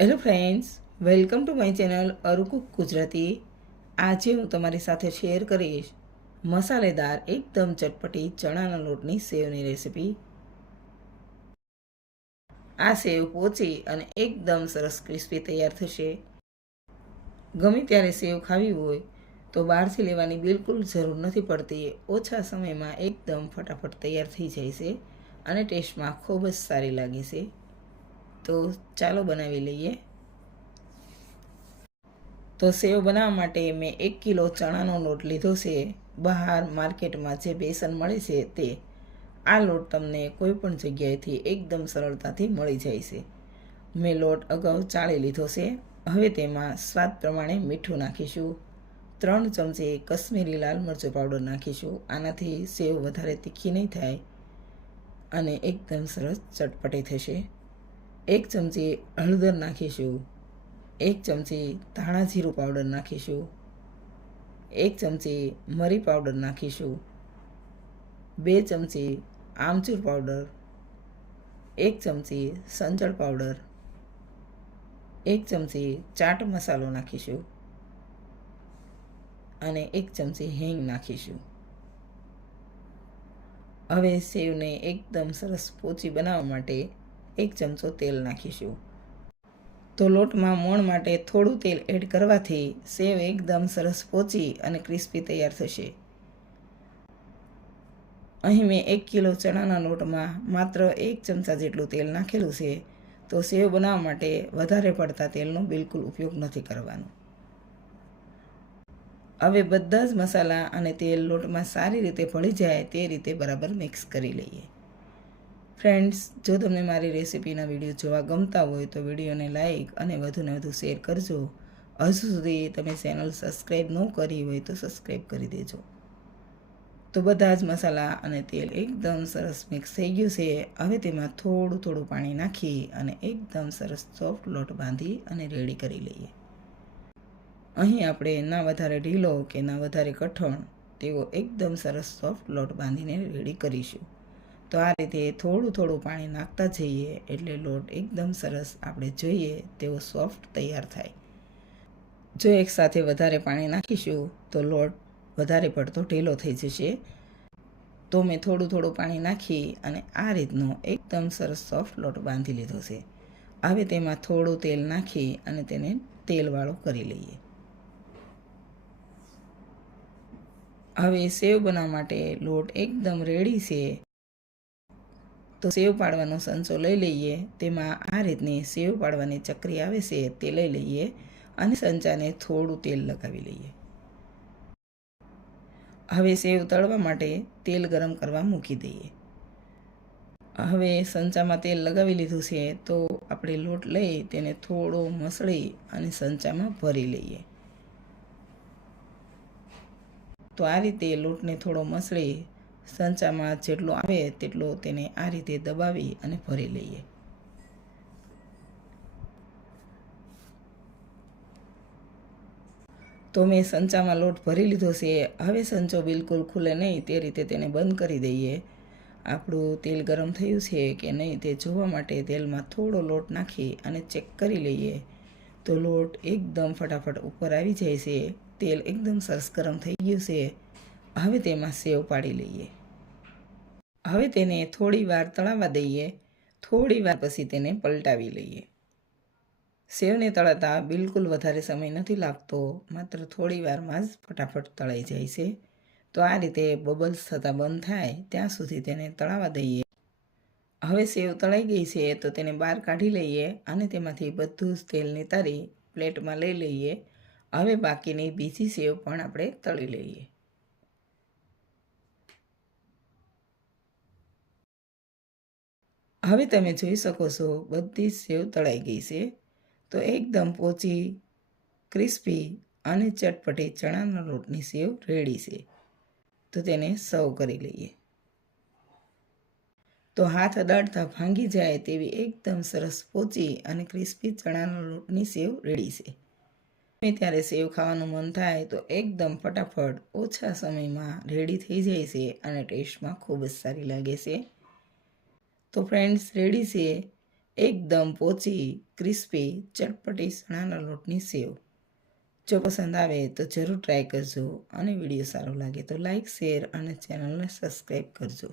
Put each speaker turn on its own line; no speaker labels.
Hello friends welcome to my channel અરુકુક Gujarati આજે હું તમારી સાથે શેર કરીશ મસાલેદાર એકદમ ચટપટી ચણાના લોટની સેવની રેસિપી આ સેવ પોચી અને એકદમ સરસ ક્રિસ્પી તૈયાર થશે. ગમે ત્યારે સેવ ખાવી હોય તો બહારથી લેવાની બિલકુલ જરૂર નથી પડતી. ઓછા સમયમાં એકદમ ફટાફટ તૈયાર થઈ જાય છે અને ટેસ્ટમાં ખૂબ જ સારી લાગે છે. તો ચાલો બનાવી લઈએ. તો સેવ બનાવવા માટે મેં એક કિલો ચણાનો લોટ લીધો છે. બહાર માર્કેટમાં જે બેસન મળે છે તે આ લોટ તમને કોઈ પણ જગ્યાએથી એકદમ સરળતાથી મળી જાય છે. મેં લોટ અગાઉ ચાળી લીધો છે. હવે તેમાં સ્વાદ પ્રમાણે મીઠું નાખીશું. ત્રણ ચમચી કશ્મીરી લાલ મરચું પાવડર નાખીશું. આનાથી સેવ વધારે તીખી નહીં થાય અને એકદમ સરસ ચટપટી થશે. એક ચમચી હળદર નાખીશું. એક ચમચી ધાણા જીરું પાવડર નાખીશું. એક ચમચી મરી પાવડર નાખીશું. બે ચમચી આમચૂર પાવડર. એક ચમચી સંચળ પાવડર. એક ચમચી ચાટ મસાલો નાખીશું. અને એક ચમચી હિંગ નાખીશું. હવે સેવને એકદમ સરસ પોચી બનાવવા માટે એક ચમચો તેલ નાખીશું. તો લોટમાં મોણ માટે થોડું તેલ એડ કરવાથી સેવ એકદમ સરસ પોચી અને ક્રિસ્પી તૈયાર થશે. અહીં મેં એક કિલો ચણાના લોટમાં માત્ર એક ચમચા જેટલું તેલ નાખેલું છે, તો સેવ બનાવવા માટે વધારે પડતા તેલનો બિલકુલ ઉપયોગ નથી કરવાનો. હવે બધા જ મસાલા અને તેલ લોટમાં સારી રીતે ભળી જાય તે રીતે બરાબર મિક્સ કરી લઈએ. ફ્રેન્ડ્સ જો તમને મારી રેસિપીના વીડિયો જોવા ગમતા હોય તો વિડીયોને લાઇક અને વધુને વધુ શેર કરજો. હજુ સુધી તમે ચેનલ સબસ્ક્રાઈબ ન કરી હોય તો સબસ્ક્રાઈબ કરી દેજો. તો બધા જ મસાલા અને તેલ એકદમ સરસ મિક્સ થઈ ગયું છે. હવે તેમાં થોડું થોડું પાણી નાખી અને એકદમ સરસ સોફ્ટ લોટ બાંધી અને રેડી કરી લઈએ. અહીં આપણે ના વધારે ઢીલો કે ના વધારે કઠણ તેવો એકદમ સરસ સોફ્ટ લોટ બાંધીને રેડી કરીશું. તો આ રીતે થોડું થોડું પાણી નાખતા જઈએ એટલે લોટ એકદમ સરસ આપણે જોઈએ તેવો સોફ્ટ તૈયાર થાય. જો એકસાથે વધારે પાણી નાખીશું તો લોટ વધારે પડતો ઢીલો થઈ જશે. તો મેં થોડું થોડું પાણી નાખી અને આ રીતનો એકદમ સરસ સોફ્ટ લોટ બાંધી લીધો છે. હવે તેમાં થોડું તેલ નાખી અને તેને તેલવાળો કરી લઈએ. હવે સેવ બનાવવા માટે લોટ એકદમ રેડી છે. તો સેવ પાડવાનો સંચો લઈ લઈએ. તેમાં આ રીતની સેવ પાડવાની ચકરી આવે છે તે લઈ લઈએ અને સંચાને થોડું તેલ લગાવી લઈએ. હવે સેવ તળવા માટે તેલ ગરમ કરવા મૂકી દઈએ. હવે સંચામાં તેલ લગાવી લીધું છે તો આપણે લોટ લઈ તેને થોડો મસળી અને સંચામાં ભરી લઈએ. તો આ રીતે લોટને થોડો મસળી સંચામાં જેટલો આવે તેટલો તેને આ રીતે દબાવી અને ભરી લઈએ. તો મેં સંચામાં લોટ ભરી લીધો છે. હવે સંચો બિલકુલ ખુલે નહીં, તે રીતે તેને બંધ કરી દઈએ. આપણું તેલ ગરમ થયું છે કે નહીં તે જોવા માટે તેલમાં થોડો લોટ નાખી અને ચેક કરી લઈએ. તો લોટ એકદમ ફટાફટ ઉપર આવી જાય છે. તેલ એકદમ સરસ ગરમ થઈ ગયું છે. હવે તેમાં સેવ પાડી લઈએ. હવે તેને થોડી વાર તળાવવા દઈએ. થોડી વાર પછી તેને પલટાવી લઈએ. સેવને તળાતા બિલકુલ વધારે સમય નથી લાગતો. માત્ર થોડી વારમાં જ ફટાફટ તળાઈ જાય છે. તો આ રીતે બબલ્સ થતાં બંધ થાય, ત્યાં સુધી તેને તળાવવા દઈએ. હવે સેવ તળાઈ ગઈ છે તો તેને બહાર કાઢી લઈએ અને તેમાંથી બધું જ તેલ નિતારી પ્લેટમાં લઈ લઈએ. હવે બાકીની બીજી સેવ પણ આપણે તળી લઈએ. હવે તમે જોઈ શકો છો, બધી સેવ તળાઈ ગઈ છે. તો એકદમ પોચી, ક્રિસ્પી અને ચટપટી ચણાના લોટની સેવ રેડી છે. તો તેને સર્વ કરી લઈએ. તો હાથ અડાડતા ભાંગી જાય તેવી એકદમ સરસ પોચી અને ક્રિસ્પી ચણાના લોટની સેવ રેડી છે. ત્યારે સેવ ખાવાનું મન થાય તો એકદમ ફટાફટ ઓછા સમયમાં રેડી થઈ જાય છે અને ટેસ્ટમાં ખૂબ જ સારી લાગે છે. તો ફ્રેન્ડ્સ રેડી છે? એકદમ પોચી ક્રિસ્પી ચટપટી ચણાના લોટની સેવ. જો પસંદ આવે તો જરૂર ટ્રાય કરજો અને વીડિયો સારો લાગે તો લાઈક શેર અને ચેનલને સબસ્ક્રાઈબ કરજો.